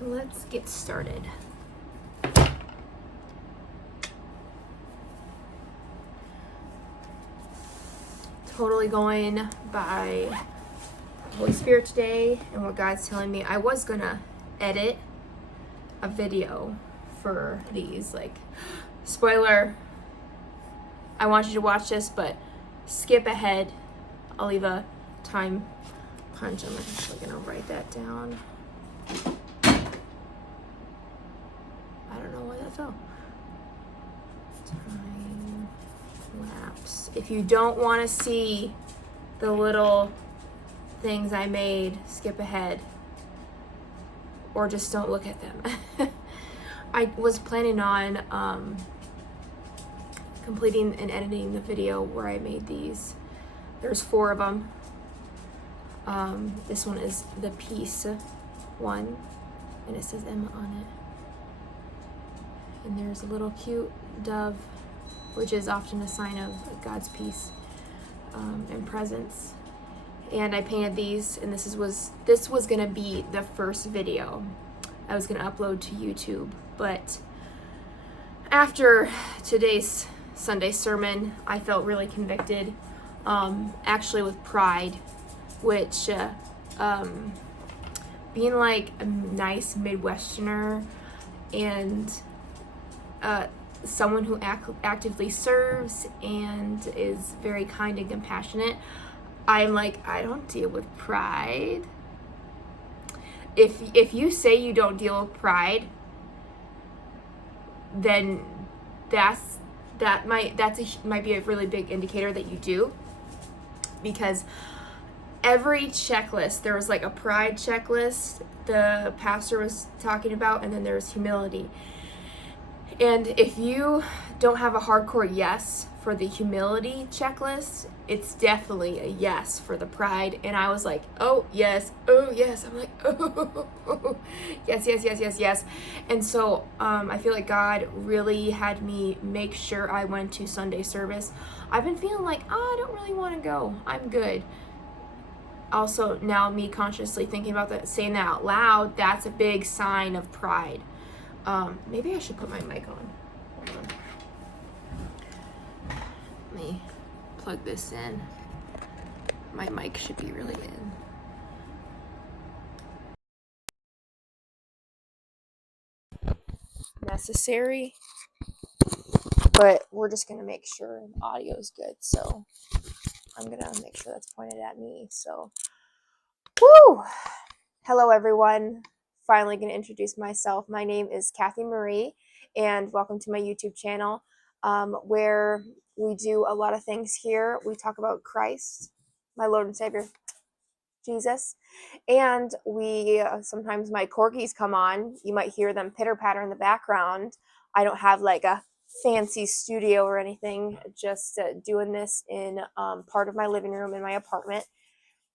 let's get started. Totally going by Holy Spirit today and what God's telling me. I was gonna edit a video for these, like, spoiler, I want you to watch this, but skip ahead. I'll leave a time punch. I'm actually gonna write that down. I don't know why that fell. Time lapse. If you don't want to see the little things I made, skip ahead. Or just don't look at them. I was planning on completing and editing the video where I made these. There's 4 of them. This one is the peace one, and it says Emma on it. And there's a little cute dove, which is often a sign of God's peace and presence. And I painted these, and this was gonna be the first video I was gonna upload to YouTube. But after today's Sunday sermon, I felt really convicted, actually with pride, which being like a nice Midwesterner and someone who actively serves and is very kind and compassionate, I'm like, I don't deal with pride. If you say you don't deal with pride, then that might be a really big indicator that you do, because every checklist, there was like a pride checklist the pastor was talking about, and then there's humility. And if you don't have a hardcore yes for the humility checklist, it's definitely a yes for the pride. And I was like, oh yes. I'm like, oh yes. And so I feel like God really had me make sure I went to Sunday service. I've been feeling like, I don't really want to go. I'm good. Also, now me consciously thinking about that, saying that out loud, that's a big sign of pride. Maybe I should put my mic on. Hold on. Let me plug this in. My mic should be really in. Necessary. But we're just going to make sure the audio is good. So I'm going to make sure that's pointed at me. So, woo! Hello, everyone. Finally going to introduce myself. My name is Kathy Marie, and welcome to my YouTube channel, where we do a lot of things here. We talk about Christ, my Lord and Savior, Jesus, and we sometimes my corgis come on. You might hear them pitter-patter in the background. I don't have like a fancy studio or anything, just doing this in part of my living room in my apartment.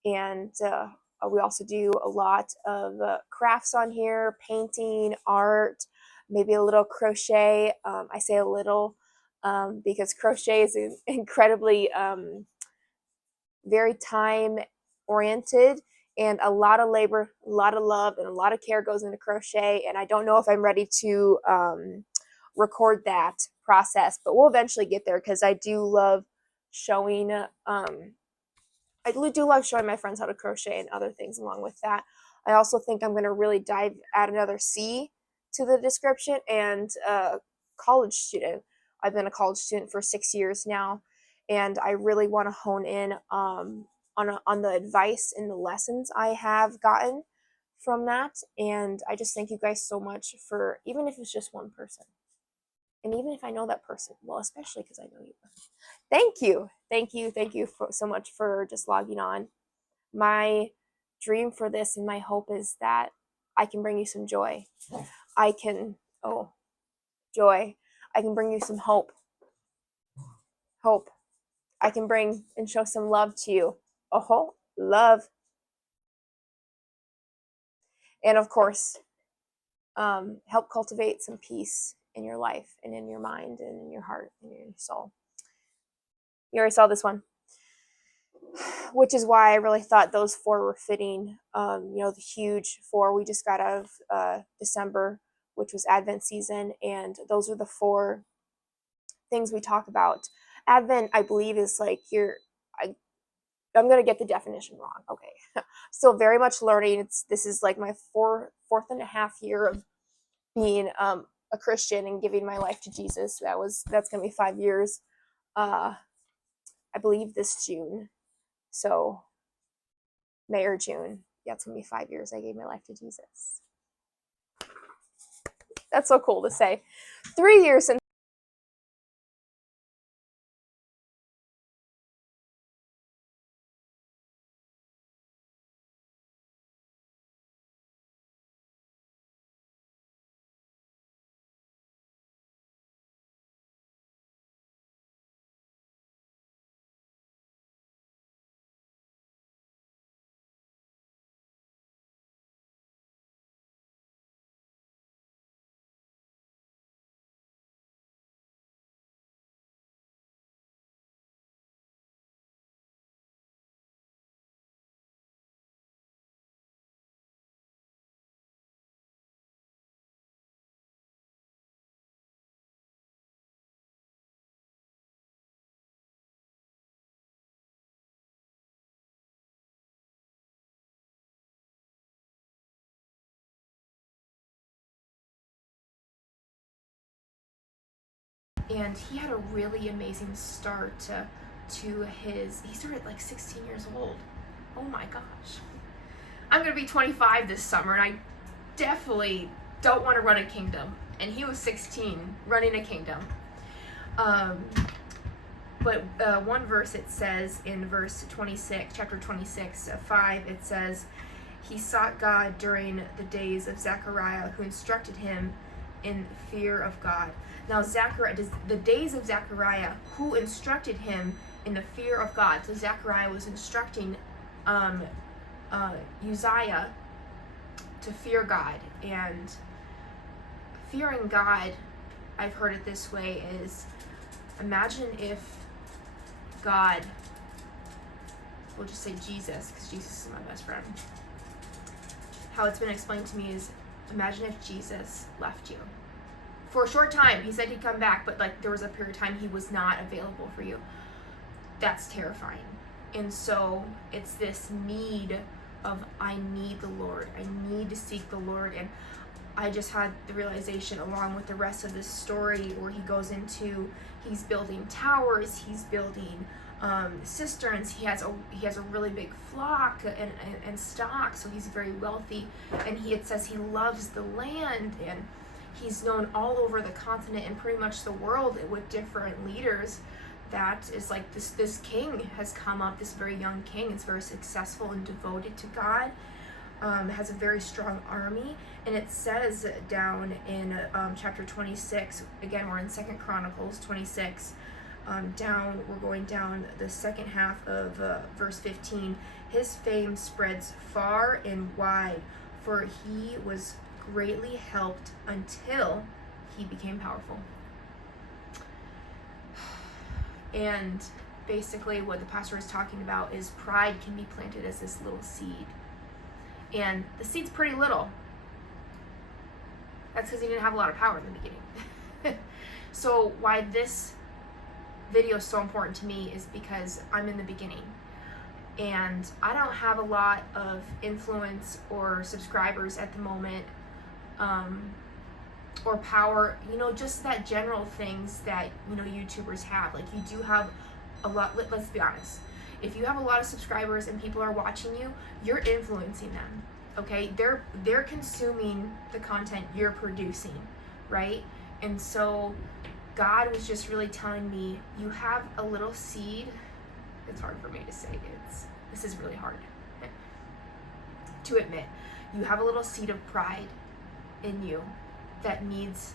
And we also do a lot of crafts on here, painting, art, maybe a little crochet. I say a little because crochet is incredibly very time oriented, and a lot of labor, a lot of love, and a lot of care goes into crochet. And I don't know if I'm ready to record that process, but we'll eventually get there, because I do love showing I do love showing my friends how to crochet and other things along with that. I also think I'm going to really add another C to the description, and college student. I've been a college student for 6 years now, and I really want to hone in on the advice and the lessons I have gotten from that. And I just thank you guys so much for, even if it's just one person, and even if I know that person, well, especially because I know you. Thank you so much for just logging on. My dream for this and my hope is that I can bring you some joy. Joy. I can bring you some hope. I can bring and show some love to you. Love. And of course, help cultivate some peace in your life and in your mind and in your heart and in your soul. You already saw this one. which is why I really thought those 4 were fitting. The huge 4 we just got out of December, which was Advent season, and those are the 4 things we talk about. Advent, I believe, is like I'm gonna get the definition wrong. Okay, still very much learning. This is like my fourth and a half year of being a Christian and giving my life to Jesus. That's gonna be 5 years. I believe this June. So May or June. Yeah, it's gonna be 5 years I gave my life to Jesus. That's so cool to say. 3 years since. And he had a really amazing start he started at like 16 years old. Oh my gosh. I'm going to be 25 this summer, and I definitely don't want to run a kingdom. And he was 16 running a kingdom. But one verse, it says in verse 26, chapter 26, 5, it says, he sought God during the days of Zechariah, who instructed him in fear of God. Now, the days of Zechariah, who instructed him in the fear of God. So Zechariah was instructing Uzziah to fear God. And fearing God, I've heard it this way, is imagine if God, we'll just say Jesus, because Jesus is my best friend. How it's been explained to me is, imagine if Jesus left you. For a short time, he said he'd come back, but like there was a period of time he was not available for you. That's terrifying. And so it's this need of, I need the Lord. I need to seek the Lord. And I just had the realization, along with the rest of this story, where he goes into, he's building towers, he's building cisterns, he has a really big flock and stock, so he's very wealthy. And it says he loves the land, and he's known all over the continent and pretty much the world with different leaders. That is like this king has come up, this very young king is very successful and devoted to God, has a very strong army. And it says down in chapter 26, again we're in 2 Chronicles 26, we're going down the second half of verse 15. His fame spreads far and wide, for he was greatly helped until he became powerful. And basically what the pastor is talking about is pride can be planted as this little seed. And the seed's pretty little. That's because he didn't have a lot of power in the beginning. So why this video is so important to me is because I'm in the beginning. And I don't have a lot of influence or subscribers at the moment, or power, just that general things that, YouTubers have. Like, you do have a lot, let's be honest. If you have a lot of subscribers and people are watching you, you're influencing them, okay? They're consuming the content you're producing, right? And so God was just really telling me, you have a little seed. It's hard for me to say. This is really hard to admit. You have a little seed of pride in you that needs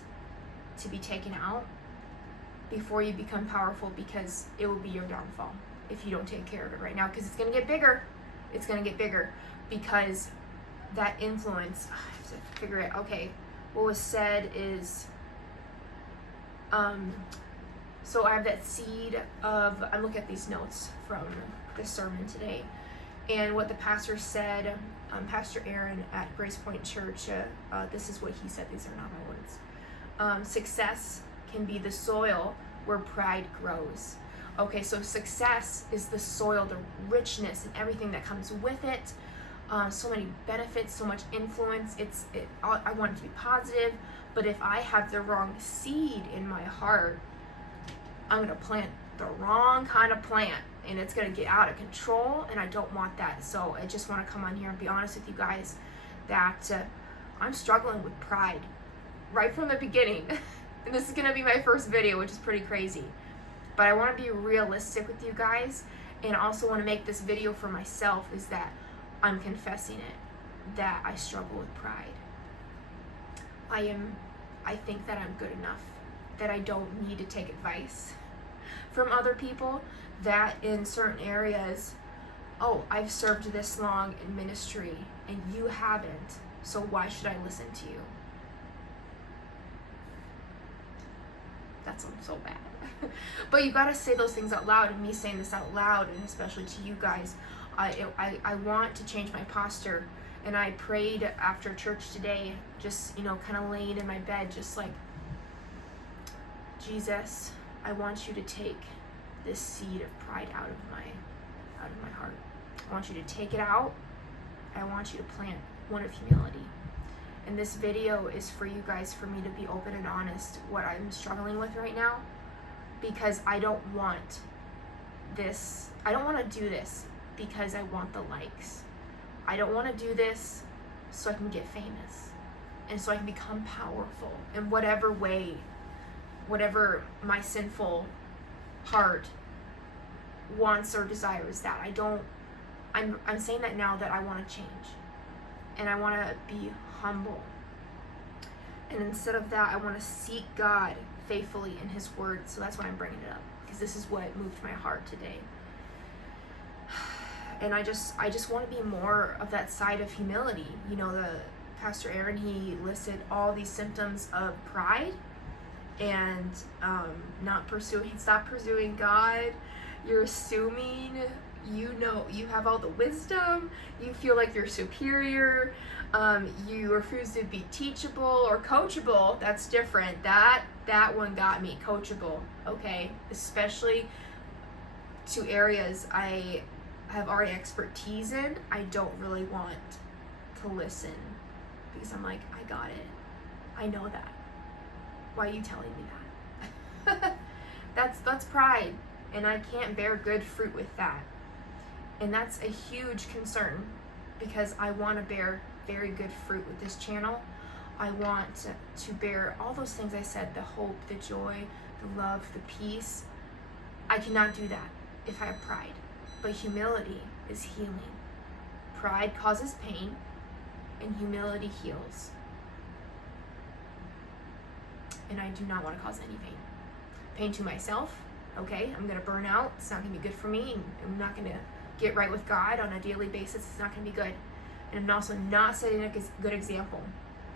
to be taken out before you become powerful, because it will be your downfall if you don't take care of it right now, because it's going to get bigger. It's going to get bigger because that influence, I have to figure it. Okay, what was said is, so I have that seed of, I'm looking at these notes from this sermon today. And what the pastor said, Pastor Aaron at Grace Point Church, this is what he said. These are not my words. Success can be the soil where pride grows. Okay, so success is the soil, the richness and everything that comes with it. So many benefits, so much influence. I want it to be positive, but if I have the wrong seed in my heart, I'm gonna plant the wrong kind of plant, and it's gonna get out of control, and I don't want that. So I just want to come on here and be honest with you guys that I'm struggling with pride right from the beginning. And this is gonna be my first video, which is pretty crazy. But I want to be realistic with you guys, and also want to make this video for myself, is that I'm confessing it, that I struggle with pride. I think that I'm good enough, that I don't need to take advice from other people, that in certain areas, oh, I've served this long in ministry and you haven't, so why should I listen to you? That sounds so bad. But you gotta say those things out loud, and me saying this out loud, and especially to you guys, I want to change my posture. And I prayed after church today, just, kind of laying in my bed, just like, Jesus, I want you to take this seed of pride out of my heart. I want you to take it out. I want you to plant one of humility. And this video is for you guys, for me to be open and honest what I'm struggling with right now, because I don't want this. I don't want to do this because I want the likes. I don't want to do this so I can get famous and so I can become powerful in whatever way, whatever my sinful heart wants or desires that. I'm saying that now, that I want to change, and I want to be humble. And instead of that, I want to seek God faithfully in His Word. So that's why I'm bringing it up, because this is what moved my heart today. And I just want to be more of that side of humility. The Pastor Aaron, he listed all these symptoms of pride, and stop pursuing God. You're assuming you have all the wisdom. You feel like you're superior. You refuse to be teachable or coachable. That's different. That one got me. Coachable, okay? Especially to areas I have already expertise in. I don't really want to listen, because I'm like, I got it. I know that. Why are you telling me that? That's pride, and I can't bear good fruit with that. And that's a huge concern, because I want to bear very good fruit with this channel. I want to bear all those things I said, the hope, the joy, the love, the peace. I cannot do that if I have pride. But humility is healing. Pride causes pain, and humility heals. And I do not want to cause any pain. Pain to myself, okay? I'm going to burn out. It's not going to be good for me. And I'm not going to get right with God on a daily basis. It's not going to be good. And I'm also not setting a good example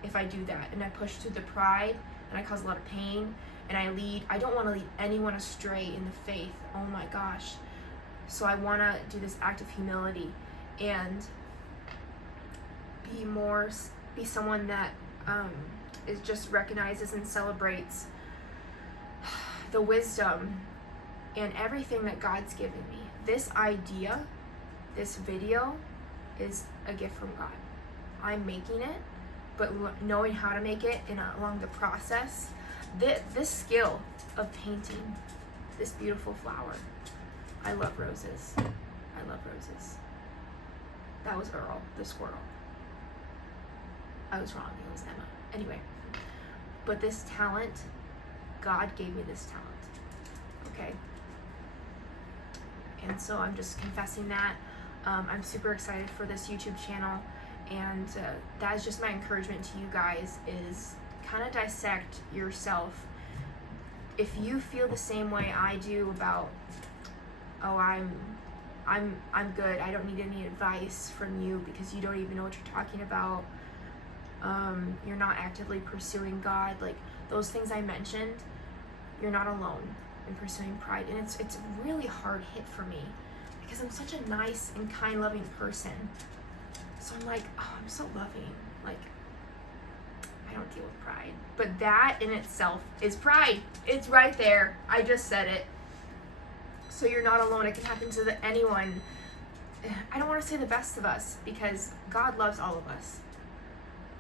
if I do that. And I push through the pride, and I cause a lot of pain. And I don't want to lead anyone astray in the faith. Oh my gosh. So I want to do this act of humility and be someone that is just recognizes and celebrates the wisdom and everything that God's given me. This idea, this video, is a gift from God. I'm making it, but knowing how to make it and along the process, this skill of painting this beautiful flower. I love roses. I love roses. That was Earl, the squirrel. I was wrong. It was Emma. Anyway, but this talent, God gave me this talent. Okay? And so I'm just confessing that. I'm super excited for this YouTube channel, and that is just my encouragement to you guys, is kind of dissect yourself. If you feel the same way I do about, oh, I'm good, I don't need any advice from you because you don't even know what you're talking about, you're not actively pursuing God, like those things I mentioned, you're not alone in pursuing pride. And it's a really hard hit for me, because I'm such a nice and kind, loving person. So I'm like, oh, I'm so loving. Like, I don't deal with pride. But that in itself is pride. It's right there. I just said it. So you're not alone. It can happen to anyone. I don't want to say the best of us, because God loves all of us.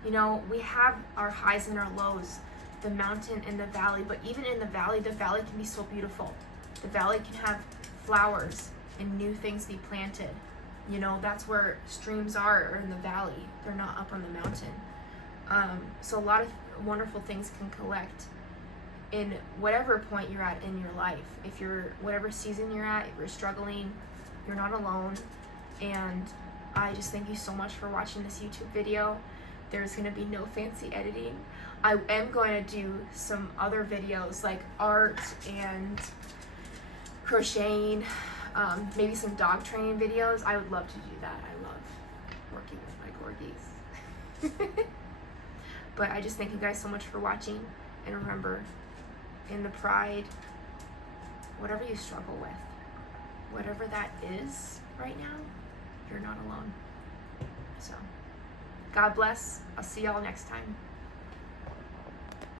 You know, we have our highs and our lows, the mountain and the valley, but even in the valley can be so beautiful. The valley can have flowers and new things be planted. You know, that's where streams are in the valley. They're not up on the mountain. So a lot of wonderful things can collect in whatever point you're at in your life. If you're, whatever season you're at, if you're struggling, you're not alone. And I just thank you so much for watching this YouTube video. There's going to be no fancy editing. I am going to do some other videos like art and crocheting, maybe some dog training videos. I would love to do that. I love working with my corgis. But I just thank you guys so much for watching. And remember, in the pride, whatever you struggle with, whatever that is right now, you're not alone. So, God bless. I'll see y'all next time.